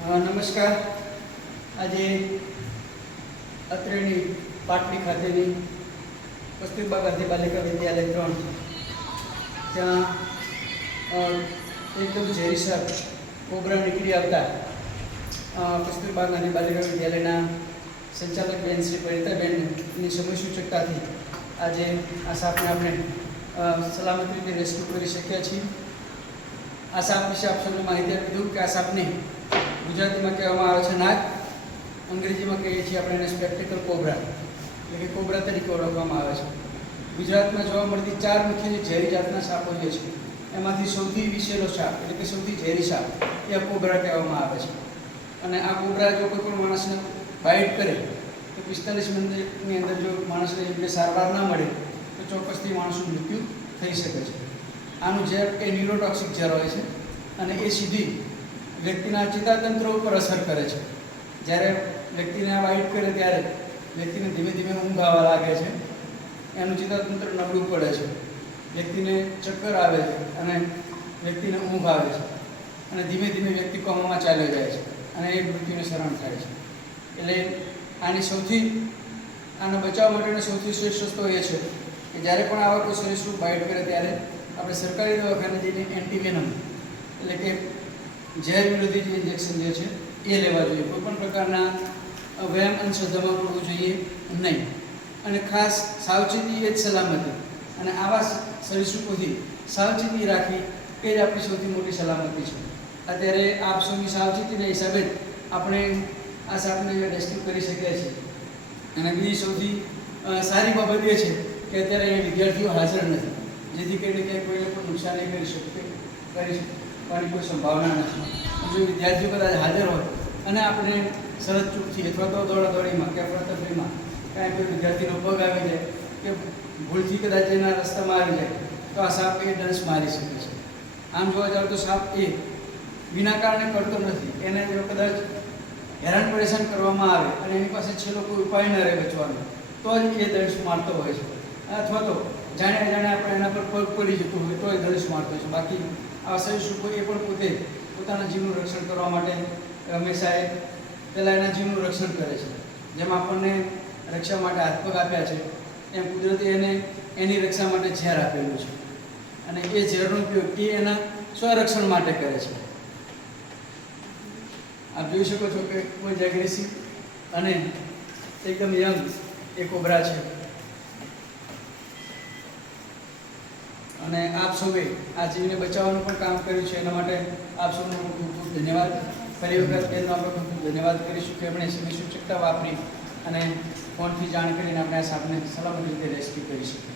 નમસ્કાર. આજે અત્રેની પાટડી ખાતેની કસ્તુરબા ગાંધી બાલિકા વિદ્યાલય 3 ત્યાં એકદમ ઝેરીસર કોબરા નીકળી આવતા કસ્તુરબા ગાંધી બાલિકા વિદ્યાલયના સંચાલક બેન શ્રી પરિતાબેનની સમય સૂચકતાથી આજે આ સાપને આપણે સલામત રીતે રેસ્ક્યુ કરી શક્યા છીએ. આ સાપ વિશે આપ સૌને માહિતી આપી દઉં કે આ સાપને ગુજરાતીમાં કહેવામાં આવે છે નાગ, અંગ્રેજીમાં કહીએ છીએ આપણે એને સ્પેક્ટેકલ કોબરા એટલે કે કોબરા તરીકે ઓળખવામાં આવે છે. ગુજરાતમાં જોવા મળતી 4 મુખ્ય જે ઝેરી જાતના સાપો જે છે એમાંથી સૌથી વિશેલો સાપ એટલે કે સૌથી ઝેરી સાપ એ કોબરા કહેવામાં આવે છે. અને આ કોબરા જો કોઈ પણ માણસને બાઇટ કરે તો 45 મિનિટની અંદર જો માણસને યોગ્ય સારવાર ના મળે તો ચોક્કસથી માણસનું મૃત્યુ થઈ શકે છે. આનું ઝેર એ ન્યુરોટોક્સિક ઝેર હોય છે અને એ સીધી વ્યક્તિના ચેતાતંત્ર ઉપર અસર કરે છે. જ્યારે વ્યક્તિને આ બાઇટ કરે ત્યારે વ્યક્તિને ધીમે ધીમે ઊંઘ આવવા લાગે છે, એનું ચેતાતંત્ર નબળું પડે છે, વ્યક્તિને ચક્કર આવે છે અને વ્યક્તિને ઊંઘ આવે છે અને ધીમે ધીમે વ્યક્તિ કોમામાં ચાલ્યો જાય છે અને એ મૃત્યુને શરણ થાય છે. એટલે આને બચાવવા માટેનો સૌથી શ્રેષ્ઠ રસ્તો એ છે કે જ્યારે પણ આવા કોઈ સરીસૃપ બાઇટ કરે ત્યારે આપણે સરકારી દવાખાને જઈને એન્ટીવેનમ એટલે કે ઝેર વિરોધી જે ઇન્જેક્શન જે છે એ લેવા જોઈએ. કોઈ પણ પ્રકારના વ્યાયામ અંધશ્રદ્ધામાં પડવું જોઈએ નહીં. અને ખાસ સાવચેતી એ જ સલામતી, અને આવા સરીસૃપોથી સાવચેતી રાખવી એ જ આપણી સૌથી મોટી સલામતી છે. અત્યારે આપ સૌની સાવચેતીના હિસાબે જ આપણે આ સાપને રેસ્ક્યુ કરી શકીએ છીએ. અને બીજી સૌથી સારી બાબત એ છે કે અત્યારે અહીંયા વિદ્યાર્થીઓ હાજર નથી, જેથી કરીને ક્યાંય કોઈને પણ નુકસાન નહીં કરી શકવાની કોઈ સંભાવના નથી. જો વિદ્યાર્થીઓ કદાચ હાજર હોય અને આપણે સરળ ચૂકથી અથવા તો દોડાદોડીમાં કે અફરાતફરીમાં કાંઈ કોઈ વિદ્યાર્થીનો પગ આવી જાય કે ભૂલથી કદાચ એના રસ્તામાં આવી જાય તો આ સાપ એ ડંસ મારી શકે છે. આમ જોવા જાવ તો સાપ એ વિના કારણે કરતો નથી. એને જો કદાચ હેરાન પરેશાન કરવામાં આવે અને એની પાસે છેલ્લો કોઈ ઉપાય ન રહે બચવાનો તો જ એ દંશ મારતો હોય છે. અથવા તો જાણે આપણે એના પર પગ પડી જતું હોય તો એ દંશ મારતો હોય છે. બાકી આ સરીસૃપો એ પણ પોતે પોતાના જીવનું રક્ષણ કરવા માટે હંમેશા પહેલાં એના જીવનું રક્ષણ કરે છે. જેમ આપણને રક્ષા માટે હાથ પગ આપ્યા છે એમ કુદરતે એને એની રક્ષા માટે ઝેર આપેલું છે અને એ ઝેરનો ઉપયોગ એ એના સ્વરક્ષણ માટે કરે છે. આપ જોઈ શકો છો કે કોઈ જ એગ્રેસિવ અને એકદમ યંગ એ કોબરા છે. અને આપ સૌએ આ જીવને બચાવવાનું પણ કામ કર્યું છે. એના માટે આપ સૌનો ખૂબ ખૂબ ધન્યવાદ. ફરી વખત બેનનો આપણે ખૂબ ખૂબ ધન્યવાદ કરીશું કે એમણે સમય સૂચકતા વાપરી અને ફોનથી જાણ કરીને આપણે આ સાપને સલામત રીતે રેસ્ક્યુ કરી શકીએ.